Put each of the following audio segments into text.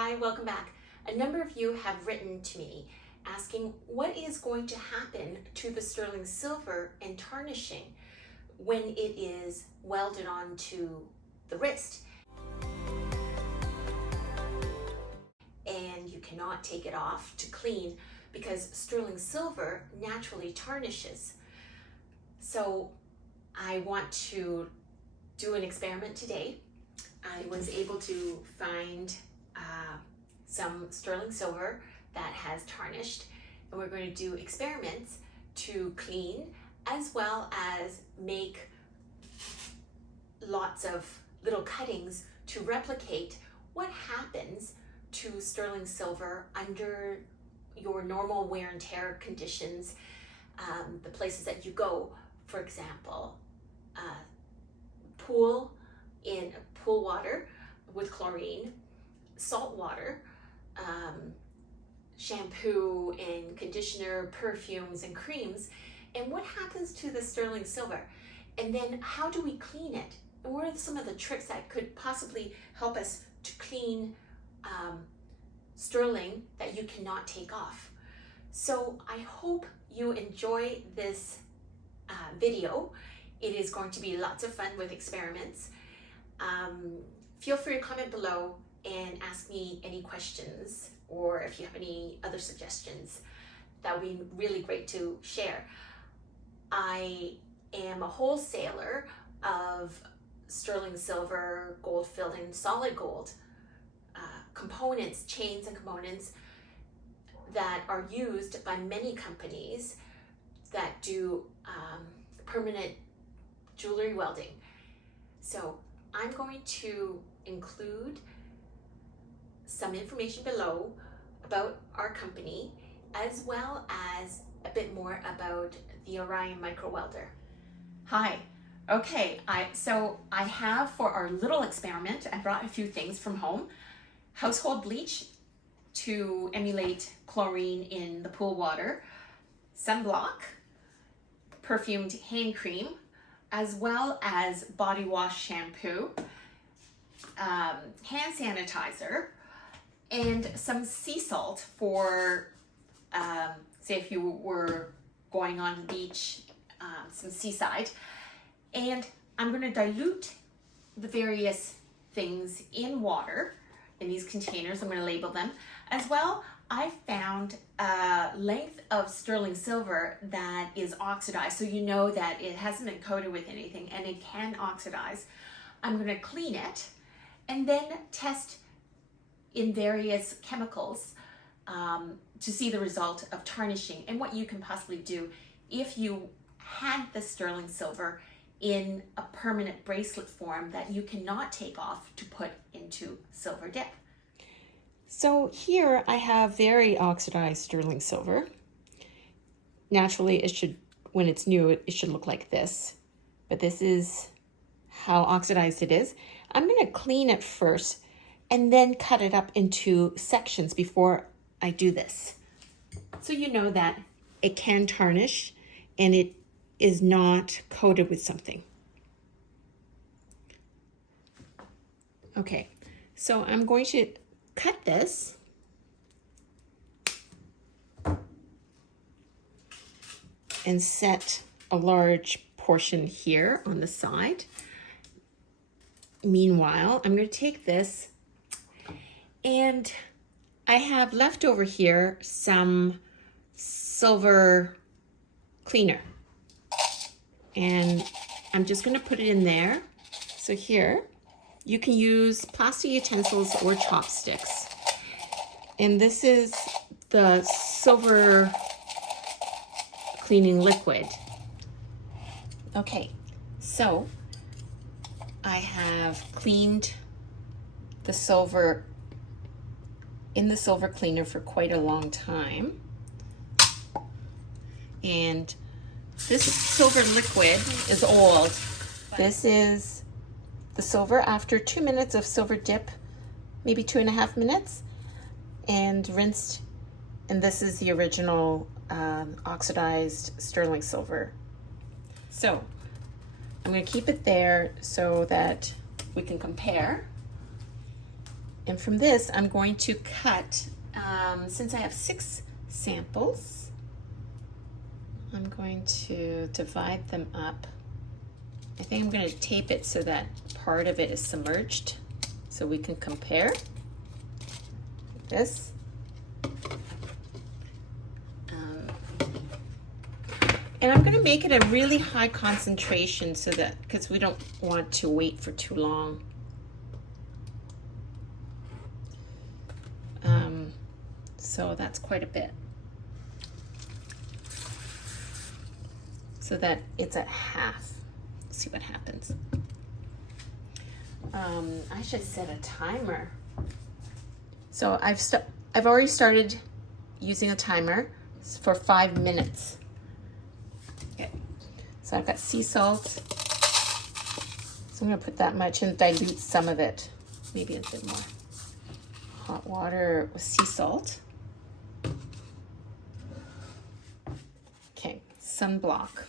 Hi, welcome back. A number of you have written to me asking what is going to happen to the sterling silver in tarnishing when it is welded onto the wrist. And you cannot take it off to clean because sterling silver naturally tarnishes. So I want to do an experiment today. I was able to find some sterling silver that has tarnished, and we're going to do experiments to clean as well as make lots of little cuttings to replicate what happens to sterling silver under your normal wear and tear conditions, the places that you go, for example, pool water with chlorine, salt water, shampoo and conditioner, perfumes and creams, and what happens to the sterling silver, and then how do we clean it, and what are some of the tricks that could possibly help us to clean sterling that you cannot take off. So I hope you enjoy this video. It is going to be lots of fun with experiments. Feel free to comment below and ask me any questions, or if you have any other suggestions, that would be really great to share. I am a wholesaler of sterling silver, gold filled and solid gold components, chains and components that are used by many companies that do permanent jewelry welding. So I'm going to include some information below about our company, as well as a bit more about the Orion Micro Welder. Hi. Okay, so I have, for our little experiment, I brought a few things from home. Household bleach to emulate chlorine in the pool water, sunblock, perfumed hand cream, as well as body wash shampoo, hand sanitizer, and some sea salt for, say if you were going on the beach, some seaside. And I'm going to dilute the various things in water in these containers. I'm going to label them. As well, I found a length of sterling silver that is oxidized, so you know that it hasn't been coated with anything and it can oxidize. I'm going to clean it and then test in various chemicals to see the result of tarnishing and what you can possibly do if you had the sterling silver in a permanent bracelet form that you cannot take off to put into silver dip. So here I have very oxidized sterling silver. Naturally, it should, when it's new, it should look like this, but this is how oxidized it is. I'm going to clean it first and then cut it up into sections before I do this. So you know that it can tarnish and it is not coated with something. Okay, so I'm going to cut this and set a large portion here on the side. Meanwhile, I'm going to take this, and I have left over here some silver cleaner, and I'm just going to put it in there. So here you can use plastic utensils or chopsticks, and this is the silver cleaning liquid. Okay, so I have cleaned the silver in the silver cleaner for quite a long time, and this silver liquid is old. This is the silver after 2 minutes of silver dip, maybe 2.5 minutes, and rinsed. And this is the original oxidized sterling silver. So I'm going to keep it there so that we can compare. And from this, I'm going to cut, since I have 6 samples, I'm going to divide them up. I think I'm going to tape it so that part of it is submerged so we can compare. Like this. And I'm going to make it a really high concentration so that, because we don't want to wait for too long. So that's quite a bit. So that it's at half. Let's see what happens. I should set a timer. So I've already started using a timer for 5 minutes. Okay. So I've got sea salt. So I'm going to put that much and dilute some of it. Maybe a bit more. Hot water with sea salt. Okay, sunblock.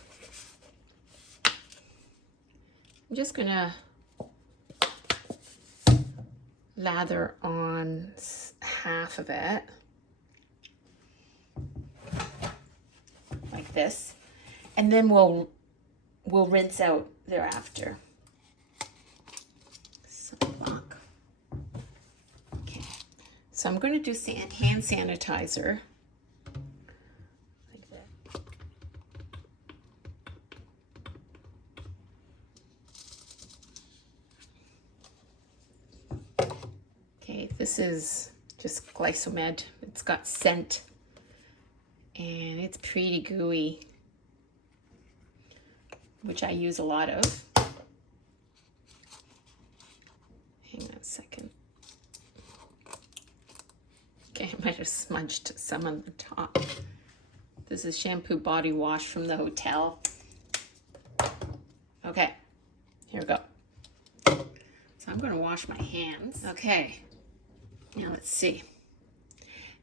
I'm just going to lather on half of it. Like this. And then we'll rinse out thereafter. Sunblock. Okay. So I'm going to do hand sanitizer. Like that. Okay, this is just glycomed. It's got scent. And it's pretty gooey, which I use a lot of. Hang on a second. Okay, I might have smudged some on the top. This is shampoo body wash from the hotel. Okay, here we go. So I'm going to wash my hands. Okay, now let's see.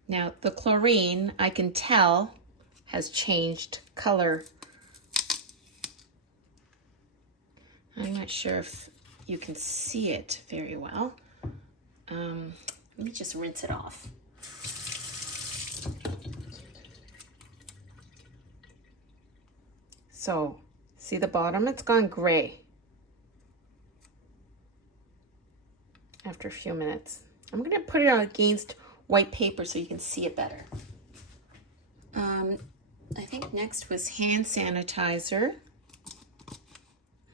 Now the chlorine, I can tell, has changed color. I'm not sure if you can see it very well. Let me just rinse it off. So, see the bottom? It's gone gray after a few minutes. I'm going to put it on against white paper so you can see it better. I think next was hand sanitizer.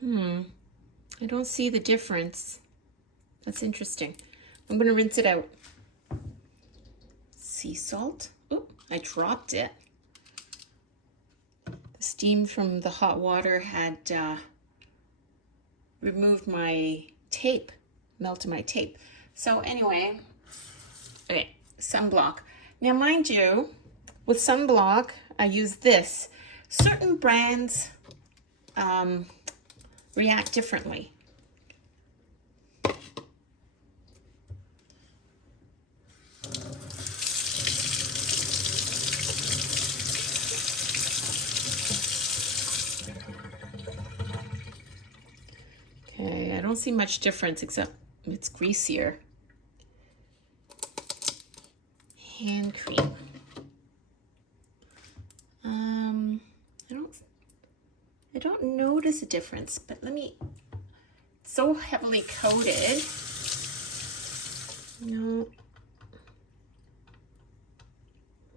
I don't see the difference. That's interesting. I'm going to rinse it out. Sea salt. Oh, I dropped it. The steam from the hot water had removed my tape, melted my tape. So anyway, okay, sunblock. Now mind you, with sunblock, I use this. Certain brands react differently. Okay, I don't see much difference except it's greasier. Hand cream. I don't notice a difference, but let me, it's so heavily coated. No,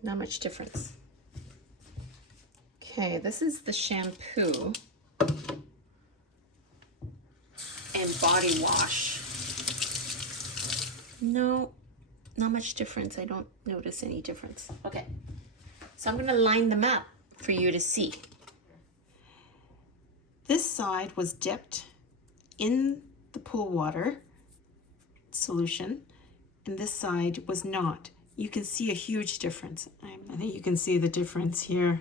not much difference. Okay, this is the shampoo and body wash. No, not much difference. I don't notice any difference. Okay, so I'm going to line them up for you to see. This side was dipped in the pool water solution, and this side was not. You can see a huge difference. I think you can see the difference here.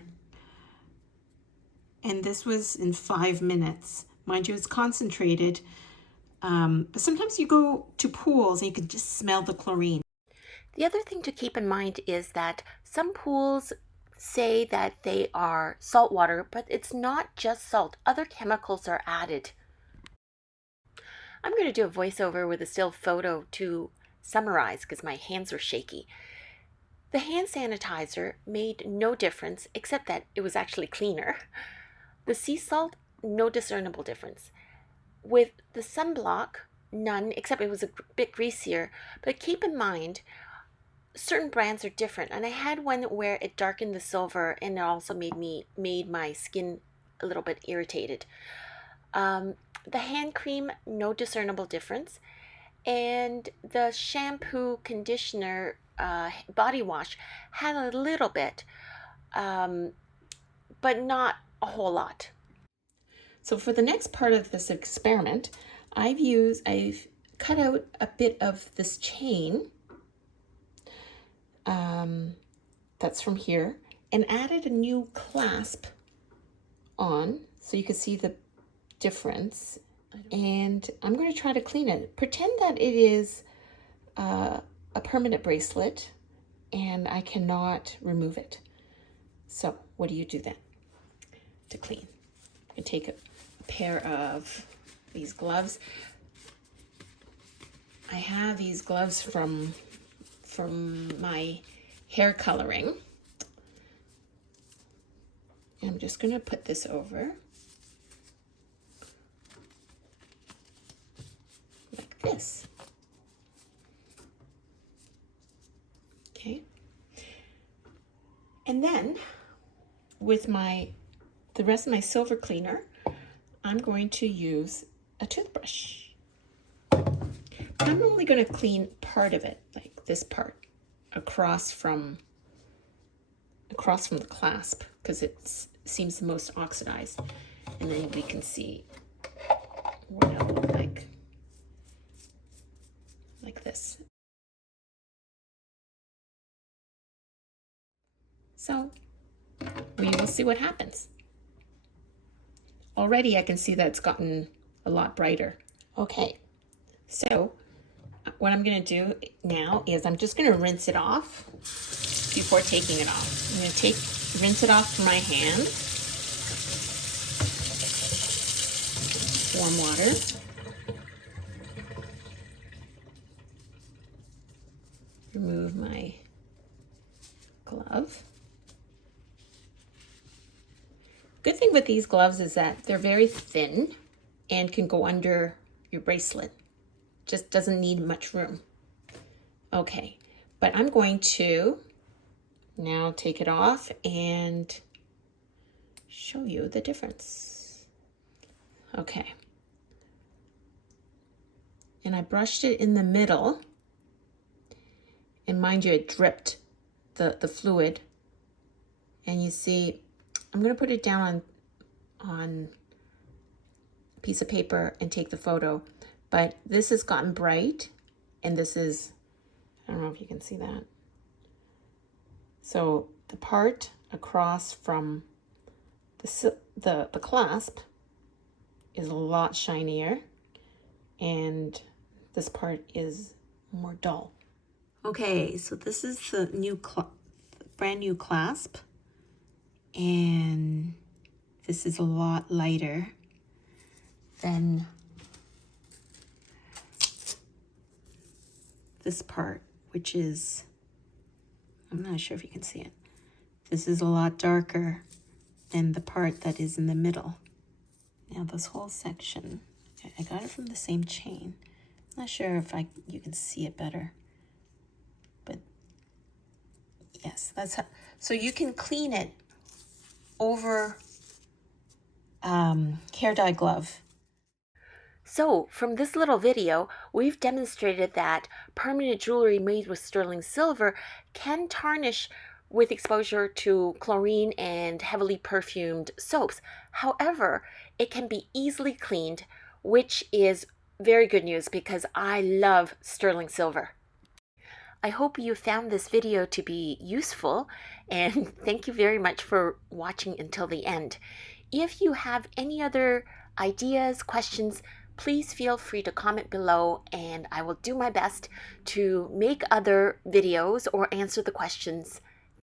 And this was in 5 minutes. Mind you, it's concentrated, but sometimes you go to pools and you can just smell the chlorine. The other thing to keep in mind is that some pools say that they are salt water, but it's not just salt. Other chemicals are added. I'm going to do a voiceover with a still photo to summarize because my hands were shaky. The hand sanitizer made no difference except that it was actually cleaner. The sea salt, no discernible difference. With the sunblock, none, except it was a bit greasier. But keep in mind, certain brands are different, and I had one where it darkened the silver and it also made my skin a little bit irritated. The hand cream, no discernible difference, and the shampoo, conditioner, body wash had a little bit, but not a whole lot. So for the next part of this experiment, I've cut out a bit of this chain that's from here and added a new clasp on so you can see the difference. And I'm going to try to clean it. Pretend that it is a permanent bracelet and I cannot remove it. So what do you do then to clean? You take a pair of these gloves. I have these gloves from my hair coloring. And I'm just going to put this over like this. Okay. And then with the rest of my silver cleaner, I'm going to use a toothbrush. I'm only going to clean part of it, like this part, across from the clasp, because it seems the most oxidized. And then we can see what it'll look like this. So we will see what happens. Already I can see that it's gotten a lot brighter. Okay, so what I'm going to do now is I'm just going to rinse it off before taking it off. I'm going to rinse it off from my hand. Warm water. Remove my glove. Good thing with these gloves is that they're very thin and can go under your bracelet. Just doesn't need much room. Okay, but I'm going to now take it off and show you the difference. Okay. And I brushed it in the middle. And mind you, it dripped the fluid. And you see, I'm going to put it down on a piece of paper and take the photo. But this has gotten bright, and this is, I don't know if you can see that. So the part across from the clasp is a lot shinier, and this part is more dull. Okay, so this is the brand new clasp, and this is a lot lighter than this part, which is, I'm not sure if you can see it. This is a lot darker than the part that is in the middle. Now this whole section, I got it from the same chain. I'm not sure if you can see it better. But yes, that's how, so you can clean it over hair dye glove. So, from this little video, we've demonstrated that permanent jewelry made with sterling silver can tarnish with exposure to chlorine and heavily perfumed soaps. However, it can be easily cleaned, which is very good news because I love sterling silver. I hope you found this video to be useful, and thank you very much for watching until the end. If you have any other ideas, questions, please feel free to comment below, and I will do my best to make other videos or answer the questions